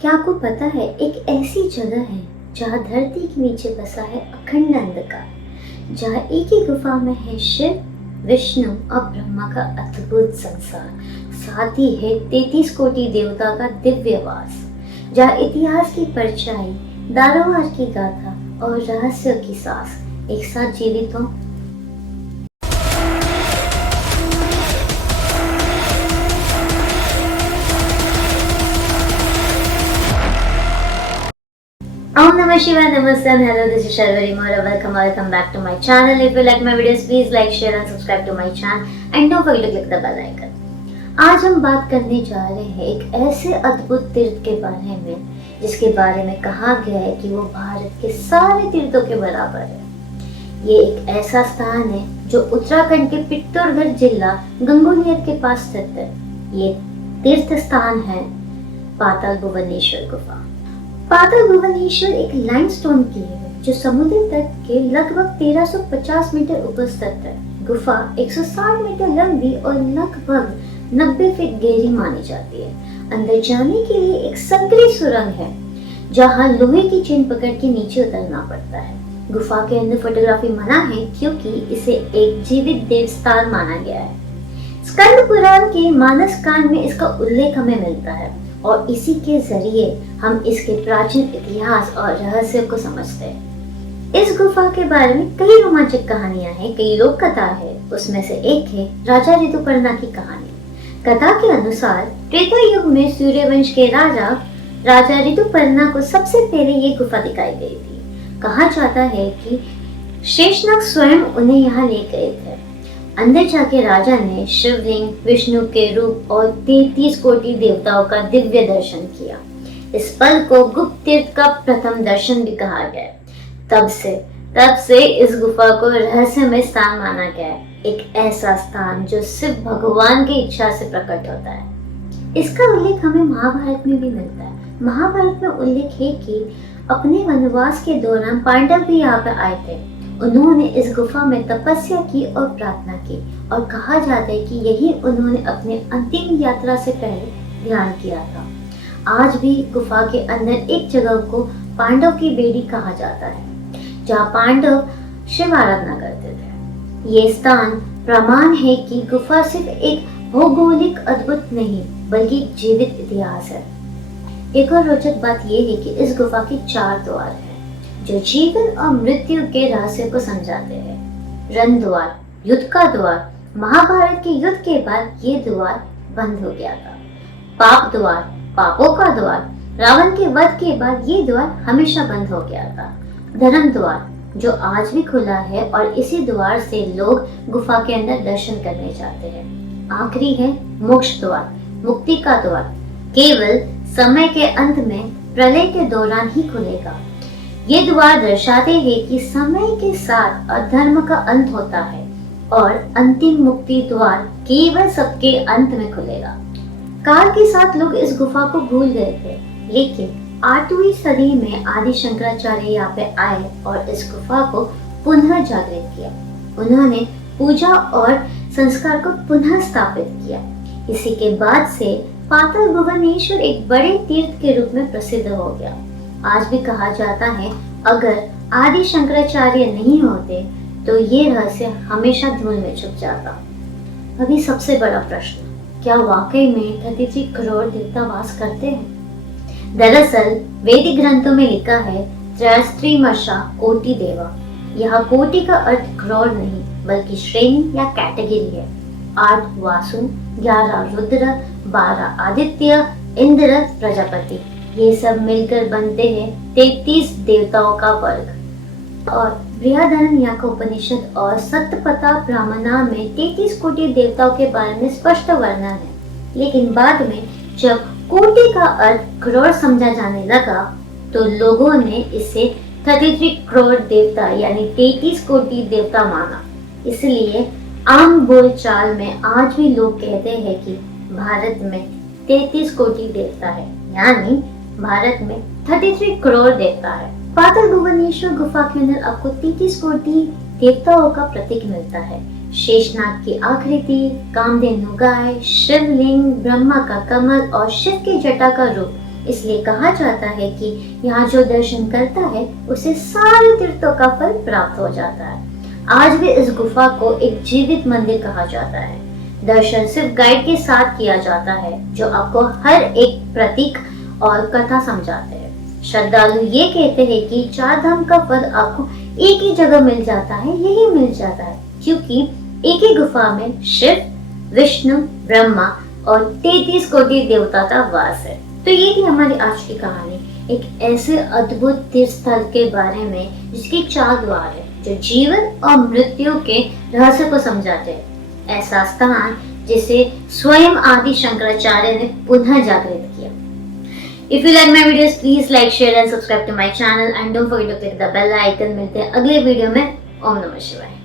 क्या आपको पता है एक ऐसी जगह है जहाँ धरती के नीचे बसा है अखंड अंधकार, जहाँ एक ही गुफा में है शिव, विष्णु और ब्रह्मा का अद्भुत संसार, साथ ही है 33 कोटि देवता का दिव्य वास, जहाँ इतिहास की परछाई, दारोवार की गाथा और रहस्यों की सांस एक साथ जीवित हो। Om Namah Shivaya, Namaste and hello, this is Sharvari Mora. Welcome back to my channel. If you like my videos, please like, share and subscribe to my channel and don't forget to click the bell icon. आज हम बात करने जा रहे हैं एक ऐसे अद्भुत तीर्थ के बारे में जिसके बारे में कहा गया है कि वो भारत के सारे तीर्थों के बराबर है। ये एक ऐसा स्थान है जो उत्तराखंड के पित्तौरगढ़ जिला गंगोलियर के पास स्थित है। ये तीर्थ स्थान है पाताल भुवनेश्वर गुफा। पाताल भुवनेश्वर एक लाइमस्टोन की है जो समुद्र तट के लगभग 1350 मीटर ऊपर स्थित है। गुफा 160 मीटर लंबी और लगभग 90 फीट गहरी मानी जाती है। अंदर जाने के लिए एक संकरी सुरंग है जहाँ लोहे की चेन पकड़ के नीचे उतरना पड़ता है। गुफा के अंदर फोटोग्राफी मना है क्योंकि इसे एक जीवित देवस्थान माना गया है। स्कंद पुराण के मानस कांड में इसका उल्लेख हमें मिलता है और इसी के जरिए हम इसके प्राचीन इतिहास और रहस्य को समझते हैं। इस गुफा के बारे में कई रोमांचक कहानियां हैं, कई लोक कथा है। उसमें से एक है राजा ऋतुपर्णा की कहानी। कथा के अनुसार त्रेता युग में सूर्यवंश के राजा ऋतुपर्णा को सबसे पहले ये गुफा दिखाई गई थी। कहा जाता है कि शेषनाग स्वयं उन्हें यहाँ ले गए थे। अंदर जाके राजा ने शिवलिंग, विष्णु के रूप और 33 कोटि देवताओं का दिव्य दर्शन किया। इस पल को गुप्त तीर्थ का प्रथम दर्शन भी कहा गया। तब से इस गुफा को रहस्यमय स्थान माना गया है, एक ऐसा स्थान जो सिर्फ भगवान की इच्छा से प्रकट होता है। इसका उल्लेख हमें महाभारत में भी मिलता है। महाभारत में उल्लेख है कि अपने वनवास के दौरान पांडव भी यहाँ पे आए थे। उन्होंने इस गुफा में तपस्या की और प्रार्थना की और कहा जाता है कि यही उन्होंने अपने अंतिम यात्रा से पहले ध्यान किया था। आज भी गुफा के अंदर एक जगह को पांडव की बेड़ी कहा जाता है जहाँ पांडव शिव आराधना करते थे। ये स्थान प्रमाण है कि गुफा सिर्फ एक भौगोलिक अद्भुत नहीं बल्कि जीवित इतिहास है। एक और रोचक बात यह है कि इस गुफा के 4 द्वार हैं जो जीवन और मृत्यु के रहस्य को समझाते हैं। रण द्वार, युद्ध का द्वार, महाभारत के युद्ध के बाद ये द्वार बंद हो गया था। पाप द्वार, पापों का द्वार, रावण के वध के बाद ये द्वार हमेशा बंद हो गया था। धर्म द्वार जो आज भी खुला है और इसी द्वार से लोग गुफा के अंदर दर्शन करने जाते हैं। आखिरी है मोक्ष द्वार, मुक्ति का द्वार, केवल समय के अंत में प्रलय के दौरान ही खुलेगा। ये द्वार दर्शाते हैं कि समय के साथ अधर्म का अंत होता है और अंतिम मुक्ति द्वार केवल सबके अंत में खुलेगा। काल के साथ लोग इस गुफा को भूल गए थे, लेकिन 8वीं सदी में आदि शंकराचार्य यहाँ पे आए और इस गुफा को पुनः जागृत किया। उन्होंने पूजा और संस्कार को पुनः स्थापित किया। इसी के बाद से पाताल भुवनेश्वर एक बड़े तीर्थ के रूप में प्रसिद्ध हो गया। आज भी कहा जाता है अगर आदि शंकराचार्य नहीं होते तो ये रहस्य हमेशा धूल में छुप जाता। अभी सबसे बड़ा प्रश्न, क्या वाकई में 33 करोड़ देवता वास करते हैं? दरअसल वैदिक ग्रंथों में लिखा है त्रयस्त्रिमशा कोटि देवा। यहाँ कोटि का अर्थ करोड़ नहीं बल्कि श्रेणी या कैटेगरी है। 8 वासु, 11 रुद्र, 12 आदित्य, इंद्र, प्रजापति, ये सब मिलकर बनते हैं 33 देवताओं का वर्ग। और बृहदारण्यक उपनिषद और सप्तपथा ब्राह्मणा में 33 कोटि देवताओं के बारे में स्पष्ट वर्णन है। लेकिन बाद में जब कोटि का अर्थ करोड़ समझा जाने लगा तो लोगों ने इसे 33 करोड़ देवता यानी 33 कोटि देवता माना। इसलिए आम बोलचाल में आज भी लोग कहते हैं कि भारत में 33 कोटि देवता है, यानी भारत में 33 करोड़ देवता है। पाताल भुवनेश्वर गुफा के अंदर आपको 33 कोटि देवताओं का प्रतीक मिलता है। शेषनाग की आकृति, कामधेनु गाय, शिवलिंग, ब्रह्मा का कमल और शिव की जटा का रूप इसलिए कहा जाता है कि यहाँ जो दर्शन करता है उसे सारे तीर्थों का फल प्राप्त हो जाता है। आज भी इस गुफा को एक जीवित मंदिर कहा जाता है। दर्शन सिर्फ गाइड के साथ किया जाता है जो आपको हर एक प्रतीक और कथा समझाते हैं। श्रद्धालु ये कहते हैं कि चार धाम का फल आपको एक ही जगह मिल जाता है, यही मिल जाता है, क्योंकि एक ही गुफा में शिव, विष्णु, ब्रह्मा और 33 कोटि देवता का वास है। तो ये थी हमारी आज की कहानी, एक ऐसे अद्भुत तीर्थ स्थल के बारे में जिसके 4 द्वार है जो जीवन और मृत्यु के रहस्य को समझाते हैं। ऐसा स्थान जिसे स्वयं आदि शंकराचार्य ने पुनः जागृत किया। If you like my videos, please like, share and subscribe to my channel and don't forget to click the bell icon। मिलते हैं अगले वीडियो में। ओम नमः शिवाय।